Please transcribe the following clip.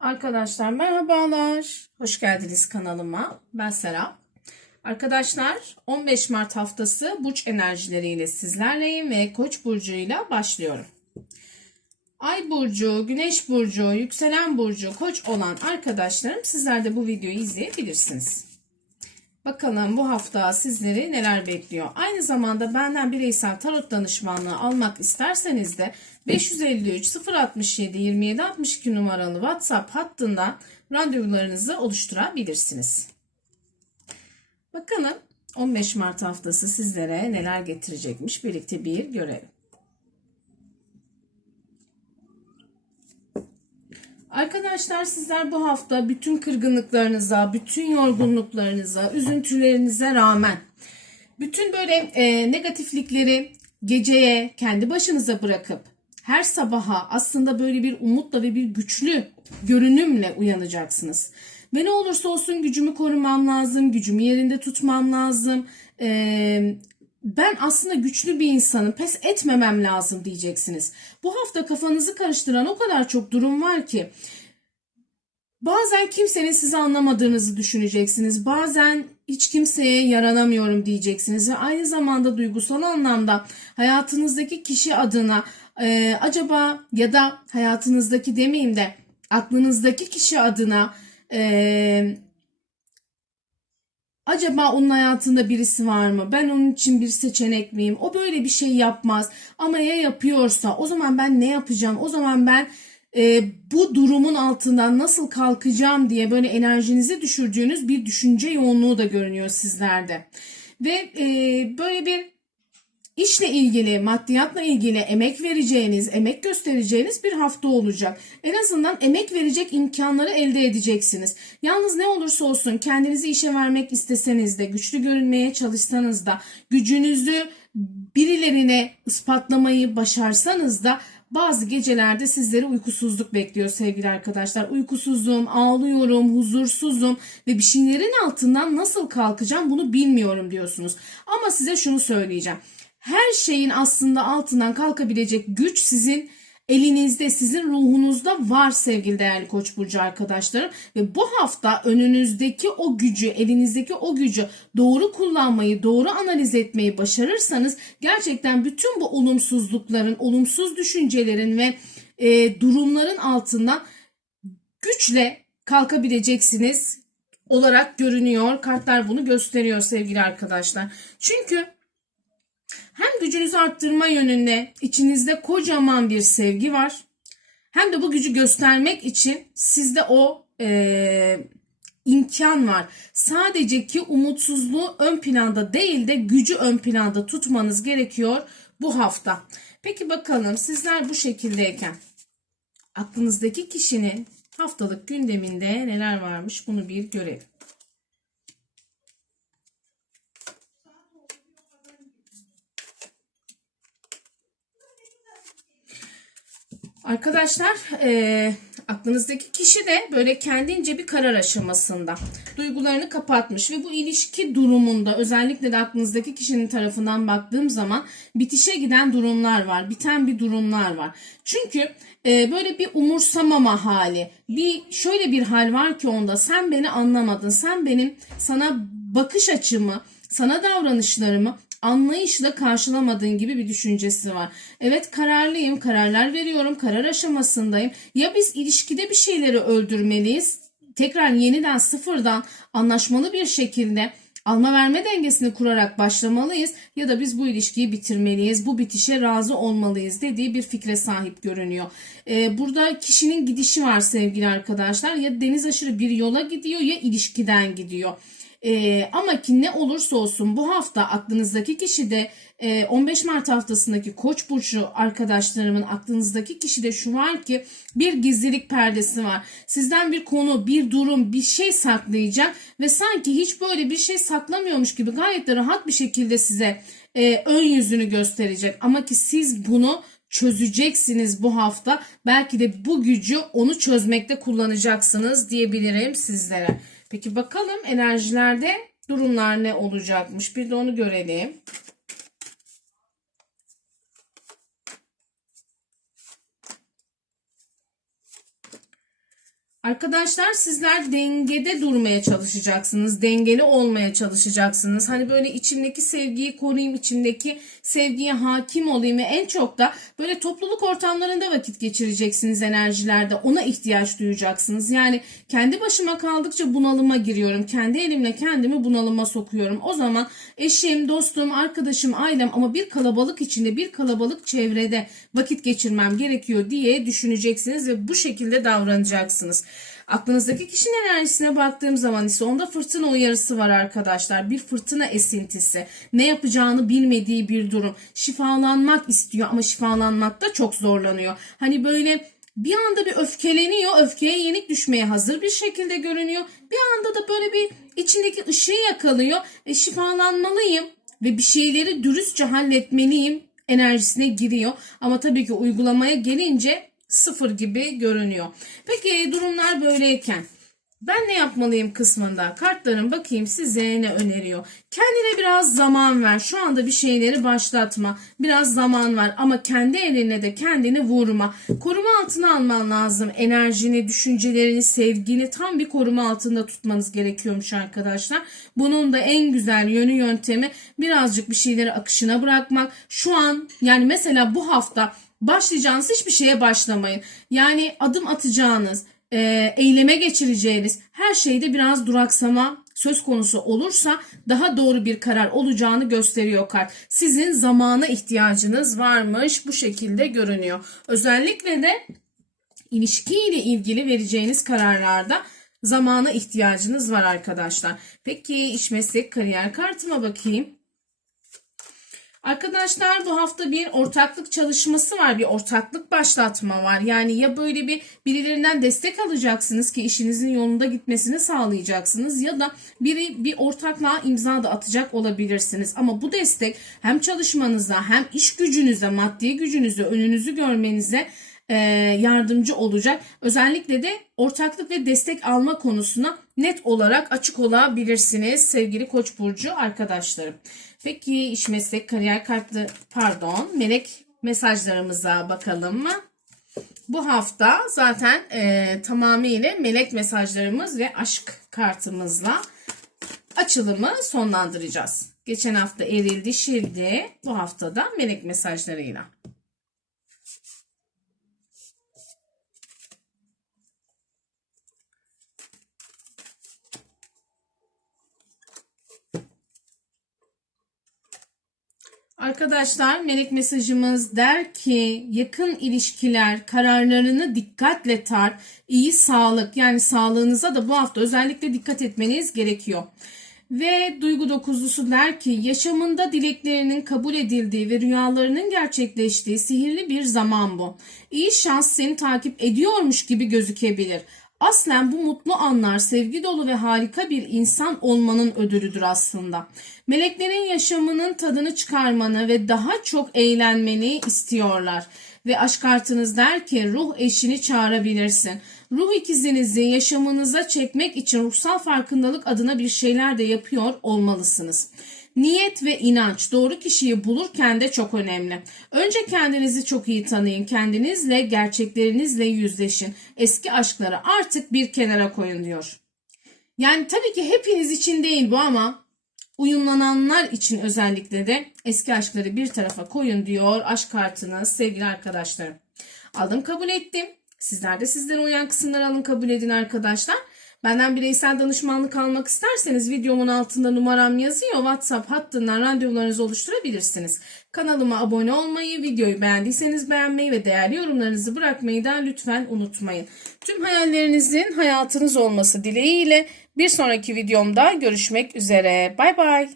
Arkadaşlar merhabalar. Hoş geldiniz kanalıma. Ben Serap. Arkadaşlar 15 Mart haftası burç enerjileriyle sizlerleyim ve Koç burcuyla başlıyorum. Ay burcu, Güneş burcu, yükselen burcu, Koç olan arkadaşlarım sizler de bu videoyu izleyebilirsiniz. Bakalım bu hafta sizleri neler bekliyor. Aynı zamanda benden bireysel tarot danışmanlığı almak isterseniz de 553 067 27 62 numaralı WhatsApp hattından randevularınızı oluşturabilirsiniz. Bakalım 15 Mart haftası sizlere neler getirecekmiş birlikte bir görelim. Arkadaşlar sizler bu hafta bütün kırgınlıklarınıza, bütün yorgunluklarınıza, üzüntülerinize rağmen bütün böyle e, negatiflikleri geceye kendi başınıza bırakıp her sabaha aslında böyle bir umutla ve bir güçlü görünümle uyanacaksınız. Ve ne olursa olsun gücümü korumam lazım, gücümü yerinde tutmam lazım. E, ben aslında güçlü bir insanım, pes etmemem lazım diyeceksiniz. Bu hafta kafanızı karıştıran o kadar çok durum var ki bazen kimsenin sizi anlamadığınızı düşüneceksiniz. Bazen hiç kimseye yaranamıyorum diyeceksiniz ve aynı zamanda duygusal anlamda hayatınızdaki kişi adına e, acaba ya da hayatınızdaki demeyeyim de aklınızdaki kişi adına e, Acaba onun hayatında birisi var mı? Ben onun için bir seçenek miyim? O böyle bir şey yapmaz. Ama ya yapıyorsa o zaman ben ne yapacağım? O zaman ben e, bu durumun altından nasıl kalkacağım diye böyle enerjinizi düşürdüğünüz bir düşünce yoğunluğu da görünüyor sizlerde. Ve e, böyle bir işle ilgili, maddiyatla ilgili emek vereceğiniz, emek göstereceğiniz bir hafta olacak. En azından emek verecek imkanları elde edeceksiniz. Yalnız ne olursa olsun kendinizi işe vermek isteseniz de, güçlü görünmeye çalışsanız da, gücünüzü birilerine ispatlamayı başarsanız da bazı gecelerde sizleri uykusuzluk bekliyor sevgili arkadaşlar. Uykusuzum, ağlıyorum, huzursuzum ve bir şeylerin altından nasıl kalkacağım bunu bilmiyorum diyorsunuz. Ama size şunu söyleyeceğim her şeyin aslında altından kalkabilecek güç sizin elinizde, sizin ruhunuzda var sevgili değerli Koç burcu arkadaşlarım ve bu hafta önünüzdeki o gücü, elinizdeki o gücü doğru kullanmayı, doğru analiz etmeyi başarırsanız gerçekten bütün bu olumsuzlukların, olumsuz düşüncelerin ve e, durumların altından güçle kalkabileceksiniz olarak görünüyor. Kartlar bunu gösteriyor sevgili arkadaşlar. Çünkü hem gücünüzü arttırma yönünde içinizde kocaman bir sevgi var. Hem de bu gücü göstermek için sizde o e, imkan var. Sadece ki umutsuzluğu ön planda değil de gücü ön planda tutmanız gerekiyor bu hafta. Peki bakalım sizler bu şekildeyken aklınızdaki kişinin haftalık gündeminde neler varmış bunu bir görelim. Arkadaşlar e, aklınızdaki kişi de böyle kendince bir karar aşamasında duygularını kapatmış ve bu ilişki durumunda özellikle de aklınızdaki kişinin tarafından baktığım zaman bitişe giden durumlar var, biten bir durumlar var. Çünkü e, böyle bir umursamama hali, bir şöyle bir hal var ki onda sen beni anlamadın, sen benim sana bakış açımı, sana davranışlarımı anlayışla karşılamadığın gibi bir düşüncesi var. Evet kararlıyım, kararlar veriyorum, karar aşamasındayım. Ya biz ilişkide bir şeyleri öldürmeliyiz, tekrar yeniden sıfırdan anlaşmalı bir şekilde alma verme dengesini kurarak başlamalıyız ya da biz bu ilişkiyi bitirmeliyiz, bu bitişe razı olmalıyız dediği bir fikre sahip görünüyor. Ee, burada kişinin gidişi var sevgili arkadaşlar ya deniz aşırı bir yola gidiyor ya ilişkiden gidiyor. E, ama ki ne olursa olsun bu hafta aklınızdaki kişi de e, 15 Mart haftasındaki Koç burcu arkadaşlarımın aklınızdaki kişi de şu var ki bir gizlilik perdesi var. Sizden bir konu, bir durum, bir şey saklayacak ve sanki hiç böyle bir şey saklamıyormuş gibi gayet de rahat bir şekilde size e, ön yüzünü gösterecek. Ama ki siz bunu çözeceksiniz bu hafta. Belki de bu gücü onu çözmekte kullanacaksınız diyebilirim sizlere. Peki bakalım enerjilerde durumlar ne olacakmış? Bir de onu görelim. Arkadaşlar sizler dengede durmaya çalışacaksınız. Dengeli olmaya çalışacaksınız. Hani böyle içimdeki sevgiyi koruyayım, içimdeki sevgiye hakim olayım ve en çok da böyle topluluk ortamlarında vakit geçireceksiniz enerjilerde. Ona ihtiyaç duyacaksınız. Yani kendi başıma kaldıkça bunalıma giriyorum. Kendi elimle kendimi bunalıma sokuyorum. O zaman eşim, dostum, arkadaşım, ailem ama bir kalabalık içinde, bir kalabalık çevrede vakit geçirmem gerekiyor diye düşüneceksiniz ve bu şekilde davranacaksınız. Aklınızdaki kişinin enerjisine baktığım zaman ise onda fırtına uyarısı var arkadaşlar. Bir fırtına esintisi. Ne yapacağını bilmediği bir durum. Şifalanmak istiyor ama şifalanmakta çok zorlanıyor. Hani böyle bir anda bir öfkeleniyor. Öfkeye yenik düşmeye hazır bir şekilde görünüyor. Bir anda da böyle bir içindeki ışığı yakalıyor. E, şifalanmalıyım ve bir şeyleri dürüstçe halletmeliyim enerjisine giriyor. Ama tabii ki uygulamaya gelince sıfır gibi görünüyor. Peki durumlar böyleyken ben ne yapmalıyım kısmında kartların bakayım size ne öneriyor. Kendine biraz zaman ver. Şu anda bir şeyleri başlatma. Biraz zaman var ama kendi eline de kendini vurma. Koruma altına alman lazım. Enerjini, düşüncelerini, sevgini tam bir koruma altında tutmanız gerekiyormuş arkadaşlar. Bunun da en güzel yönü yöntemi birazcık bir şeyleri akışına bırakmak. Şu an yani mesela bu hafta başlayacağınız hiçbir şeye başlamayın. Yani adım atacağınız, e, eyleme geçireceğiniz her şeyde biraz duraksama söz konusu olursa daha doğru bir karar olacağını gösteriyor kart. Sizin zamana ihtiyacınız varmış bu şekilde görünüyor. Özellikle de ilişkiyle ilgili vereceğiniz kararlarda zamana ihtiyacınız var arkadaşlar. Peki iş meslek kariyer kartıma bakayım. Arkadaşlar bu hafta bir ortaklık çalışması var. Bir ortaklık başlatma var. Yani ya böyle bir birilerinden destek alacaksınız ki işinizin yolunda gitmesini sağlayacaksınız ya da biri bir ortaklığa imza da atacak olabilirsiniz. Ama bu destek hem çalışmanıza hem iş gücünüze, maddi gücünüze, önünüzü görmenize yardımcı olacak. Özellikle de ortaklık ve destek alma konusuna net olarak açık olabilirsiniz sevgili Koç burcu arkadaşlarım. Peki iş meslek kariyer kartı pardon melek mesajlarımıza bakalım mı? Bu hafta zaten e, tamamıyla melek mesajlarımız ve aşk kartımızla açılımı sonlandıracağız. Geçen hafta eril dişildi. Bu hafta da melek mesajlarıyla. Arkadaşlar melek mesajımız der ki yakın ilişkiler kararlarını dikkatle tart. iyi sağlık yani sağlığınıza da bu hafta özellikle dikkat etmeniz gerekiyor. Ve duygu dokuzlusu der ki yaşamında dileklerinin kabul edildiği ve rüyalarının gerçekleştiği sihirli bir zaman bu. İyi şans seni takip ediyormuş gibi gözükebilir. Aslen bu mutlu anlar sevgi dolu ve harika bir insan olmanın ödülüdür aslında. Meleklerin yaşamının tadını çıkarmanı ve daha çok eğlenmeni istiyorlar. Ve aşk kartınız der ki ruh eşini çağırabilirsin. Ruh ikizinizi yaşamınıza çekmek için ruhsal farkındalık adına bir şeyler de yapıyor olmalısınız. Niyet ve inanç doğru kişiyi bulurken de çok önemli. Önce kendinizi çok iyi tanıyın. Kendinizle, gerçeklerinizle yüzleşin. Eski aşkları artık bir kenara koyun diyor. Yani tabii ki hepiniz için değil bu ama uyumlananlar için özellikle de eski aşkları bir tarafa koyun diyor aşk kartınız sevgili arkadaşlarım. Aldım kabul ettim. Sizler de sizlere uyan kısımları alın kabul edin arkadaşlar. Benden bireysel danışmanlık almak isterseniz videomun altında numaram yazıyor. WhatsApp hattından randevularınızı oluşturabilirsiniz. Kanalıma abone olmayı, videoyu beğendiyseniz beğenmeyi ve değerli yorumlarınızı bırakmayı da lütfen unutmayın. Tüm hayallerinizin hayatınız olması dileğiyle bir sonraki videomda görüşmek üzere. Bay bay.